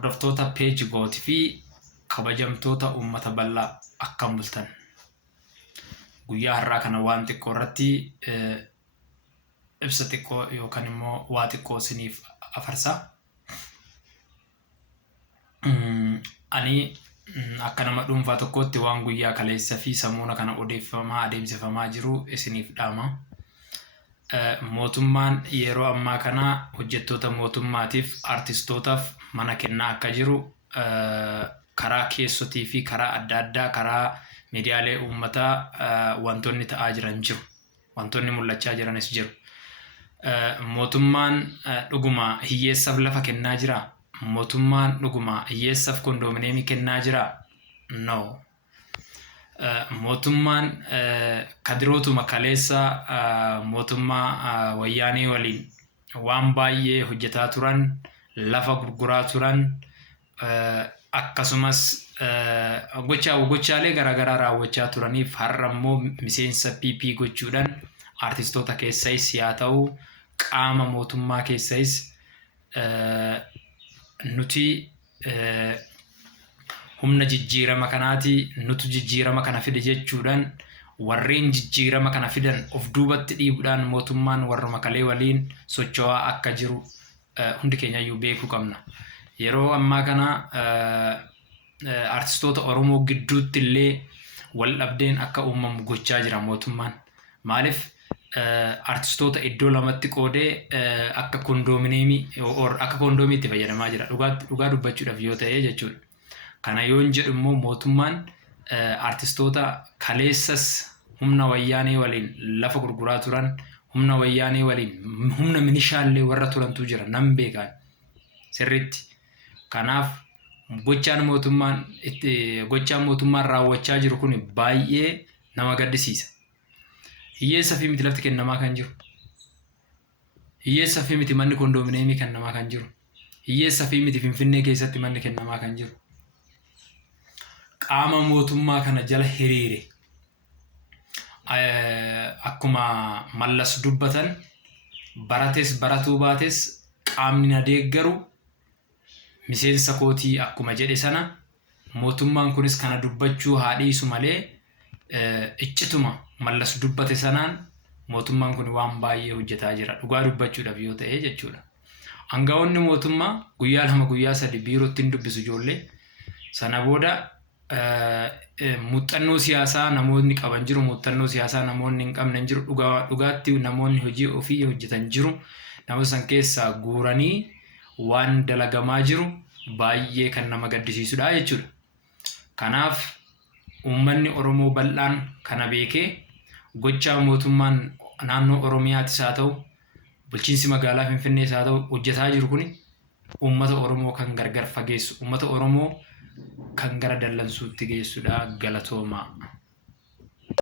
hordoftoota page gootii fi kabajamtoota uummata bal'aa akkam bultan. Guyyaa har'aa kana waan xiqqoo irratti ibsa xiqqoo yookaan immoo waa xiqqoo isiniif afarsa. Ani akka nama dhuunfaa tokkotti waan guyyaa kaleessa fi samuuna kana adeemsifamaa jiru isiniif dhaama. Mootummaan yeroo ammaa kana hojjettoota mootummaatiif artistootaaf mana kennaa akka jiru karaa keessotii fi karaa adda addaa karaa miidiyaalee uummataa wantoonni ta'aa jiran jiru. Wantoonni mul'achaa jiranis jiru. Mootummaan dhuguma hiyyeessaaf lafa kennaa jira. Mootummaan dhuguma hiyyeessaaf kondominiyeemii kennaa jira. No. Mootummaan kadirootuma kaleessa mootummaa wayyaanii waliin waan baay'ee hojjetaa turan, lafa gurguraa turan, akkasumas gochaalee garaagaraa raawwachaa turaniif har'a immoo miseensa PP gochuudhaan artistoota keessais yaa ta'u qaama mootummaa keessais nuti humna jijjiirama kanaati nutu jijjiirama kana fide jechuudhaan warreen jijjiirama kana fidan of duubatti dhiibuudhaan mootummaan warra makalee waliin socho'aa akka jiru hundi keenya iyyuu beekuu qabna. Yeroo ammaa kana artistoota Oromoo gidduutti illee wal dhabdeen akka uumamu gochaa jira mootummaan. Maaliif artistoota iddoo lamatti qoodee akka kondominiyeemii akka kondomiitti fayyadamaa jira. Dhugaa dubbachuudhaaf yoo ta'e jechuudha. Kana yoon jedhu immoo mootummaan artistoota kaleessas humna wayyaanii waliin lafa gurguraa turan, humna wayyaanii waliin humna minishaallee warra turantu jira nan beekan sirriitti. Kanaaf gochaan mootummaan raawwachaa jiru kun baay'ee nama gaddisiisa. Hiyyeessa fi miti lafti kennamaa kan jiru. Hiyyeessa fi miti manni kondominiyeemii kennamaa kan jiru. Hiyyeessa fi miti Finfinnee keessatti manni kennamaa kan jiru. Qaama mootummaa kana jala hiriire akkuma mallas dubbatan barates baratuu baates qaamni na deeggaru miseensa kootii akkuma jedhe sana mootummaan kunis kana dubbachuu haadhiisu malee iccituma mallas dubbate sanaan mootummaan kun waan baay'ee hojjetaa jira. Dhugaa dubbachuudhaaf yoo ta'e jechuudha. Aangawoonni mootummaa guyyaa 2 guyyaa 3 biirootti hin dubbisu ijoollee. Sana booda muuxannoo siyaasaa namoonni qaban jiru, muuxannoo siyaasaa namoonni hin qabne jiru, dhugaatti namoonni hojii ofii hojjetan jiru. Namoota san keessaa guuranii waan dalagamaa jiru baay'ee kan nama gaddisiisudha jechuudha. Kanaaf uummanni Oromoo bal'aan kana beekee gochaa mootummaan naannoo Oromiyaatis haa ta'u, bulchiinsi magaalaa Finfinnees haa ta'u hojjetaa jiru kun uummata Oromoo kan gargar fageessu, uummata Oromoo kan gara dallansuutti geessudha. Galatoomaa.